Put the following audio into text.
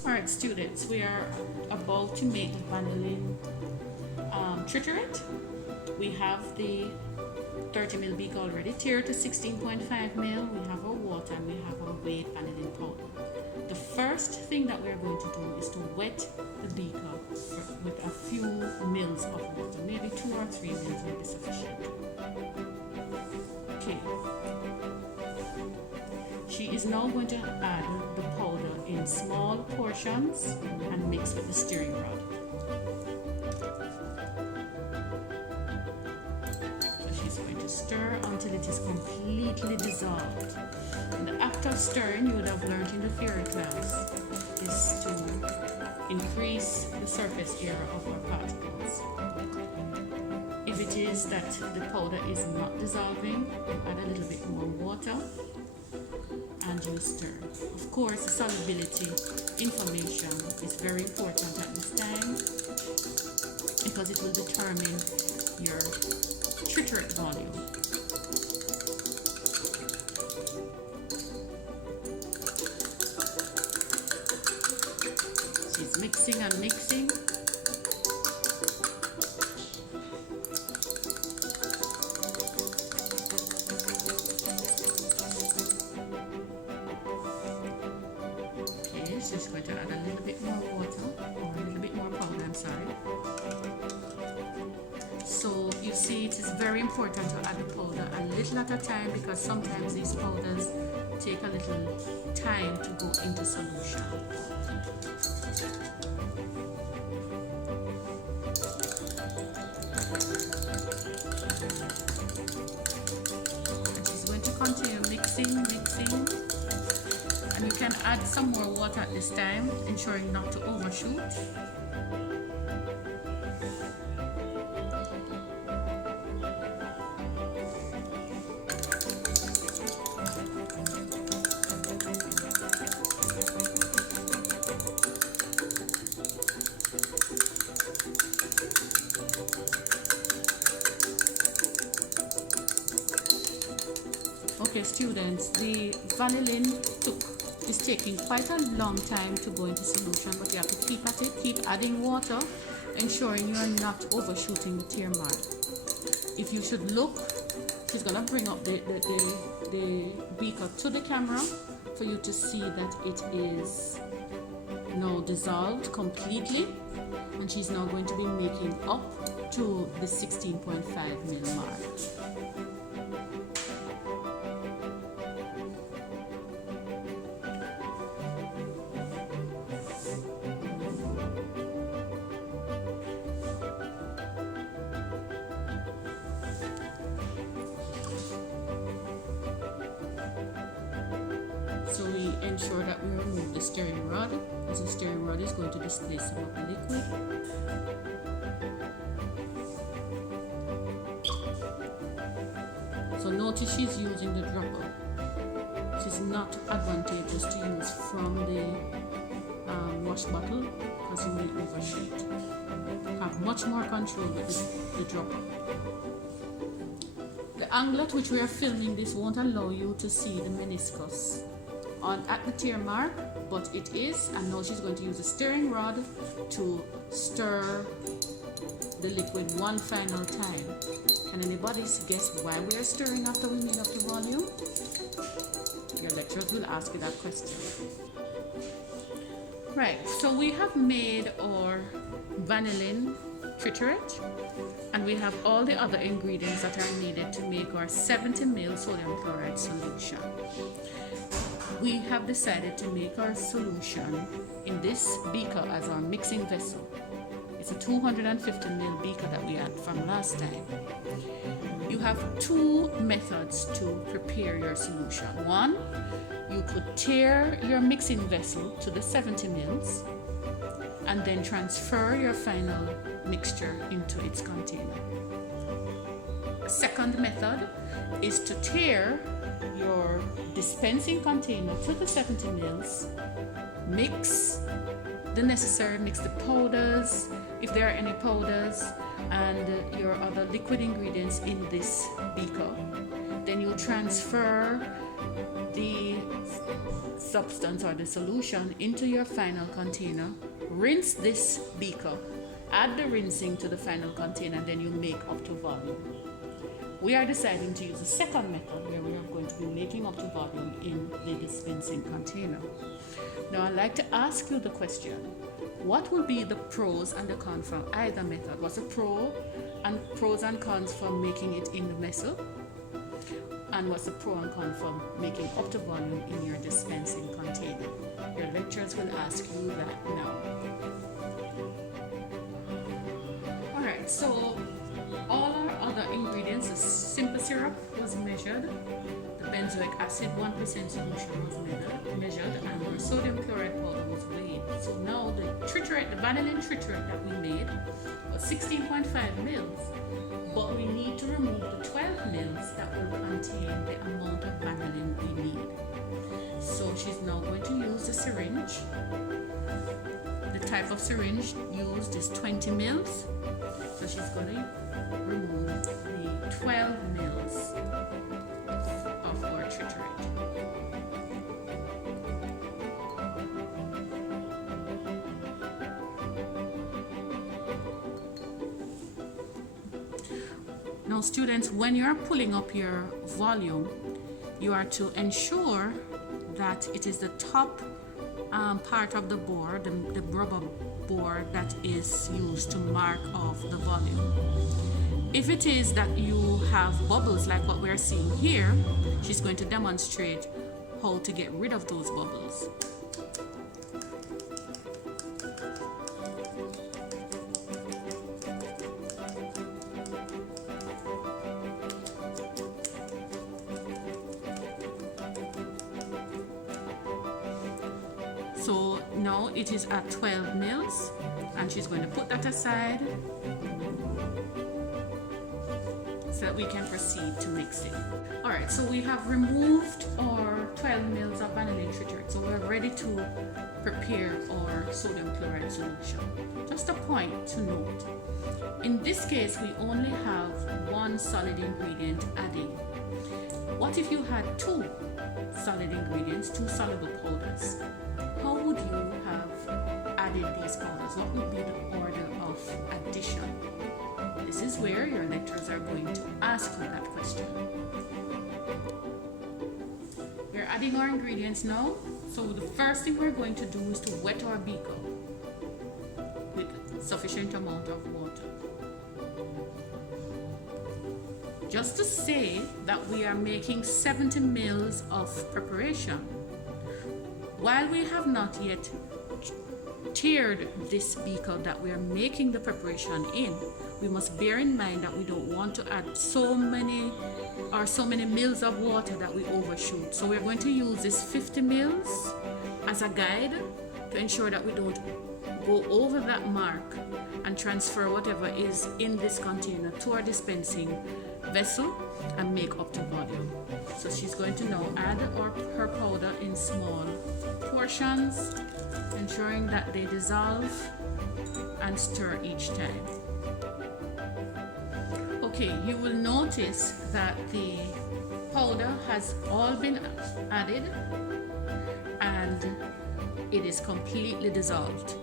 Alright students, we are about to make the vanillin triturate. We have the 30 ml beaker already tiered to 16.5 ml. We have our water and we have our weighed vanillin powder. The first thing that we are going to do is to wet the beaker with a few mils of water. Maybe 2 or 3 mils will be sufficient. Okay. She is now going to add the powder in small portions and mix with the stirring rod. So she's going to stir until it is completely dissolved. In the act of stirring, you would have learned in the theory class, is to increase the surface area of our particles. If it is that the powder is not dissolving, you add a little bit more water and you stir. Of course, the solubility information is very important at this time because it will determine your triturate volume. She's mixing and mixing. She's going to add a little bit more water, or a little bit more powder, I'm sorry. So you see, it is very important to add the powder a little at a time because sometimes these powders take a little time to go into solution. And she's going to continue mixing. You can add some more water at this time, ensuring not to overshoot. Okay students, the vanillin is taking quite a long time to go into solution, but you have to keep at it, keep adding water, ensuring you are not overshooting the tear mark. If you should look, she's gonna bring up the beaker to the camera for you to see that it is now dissolved completely, and she's now going to be making up to the 16.5 ml mark. So we ensure that we remove the stirring rod, as the stirring rod is going to displace some of the liquid. So notice she's using the dropper. It is not advantageous to use from the wash bottle because you will overshoot. Have much more control with the dropper. The angle at which we are filming this won't allow you to see the meniscus at the tear mark, but it is, and now she's going to use a stirring rod to stir the liquid one final time. Can anybody guess why we are stirring after we made up the volume? Your lecturers will ask you that question. Right, so we have made our vanillin triturate, and we have all the other ingredients that are needed to make our 70 ml sodium chloride solution. We have decided to make our solution in this beaker as our mixing vessel. It's a 250 ml beaker that we had from last time. You have two methods to prepare your solution. One, you could tear your mixing vessel to the 70 ml and then transfer your final mixture into its container. A second method is to tear your dispensing container to the 70 ml, mix the powders, if there are any powders, and your other liquid ingredients in this beaker. Then you transfer the substance or the solution into your final container, rinse this beaker, add the rinsing to the final container, and then you make up to volume. We are deciding to use the second method where we are going to be making up to volume in the dispensing container. Now I'd like to ask you the question, what will be the pros and the cons for either method? What's the pros and cons for making it in the vessel? And what's the pro and con for making up to volume in your dispensing container? Your lecturers will ask you that now. Alright, so all our other ingredients, the simple syrup was measured, the benzoic acid 1% solution was measured, and the sodium chloride powder was weighed. So now the triturate, the vanillin triturate that we made was 16.5 mils. But we need to remove the 12 mils that will contain the amount of vanillin we need. So she's now going to use the syringe. The type of syringe used is 20 mils. So she's going to remove the 12 mils of our triturate. Now students, when you're pulling up your volume, you are to ensure that it is the top part of the board, the rubber board that is used to mark off the volume. If it is that you have bubbles like what we're seeing here, she's going to demonstrate how to get rid of those bubbles. So now it is at 12 mils, and she's going to put that aside so that we can proceed to mix it. Alright, so we have removed our 12 mils of vanillin triturate, so we're ready to prepare our sodium chloride solution. Just a point to note, in this case we only have one solid ingredient adding. What if you had two solid ingredients, two soluble powders? How would you have added these powders? What would be the order of addition? This is where your lecturers are going to ask you that question. We're adding our ingredients now. So the first thing we're going to do is to wet our beaker with sufficient amount of water. Just to say that we are making 70 mils of preparation. While we have not yet tiered this beaker that we are making the preparation in, we must bear in mind that we don't want to add so many mils of water that we overshoot. So we're going to use this 50 mils as a guide to ensure that we don't go over that mark and transfer whatever is in this container to our dispensing vessel and make up to volume. So she's going to now add her powder in small portions, ensuring that they dissolve and stir each time. Okay, you will notice that the powder has all been added and it is completely dissolved.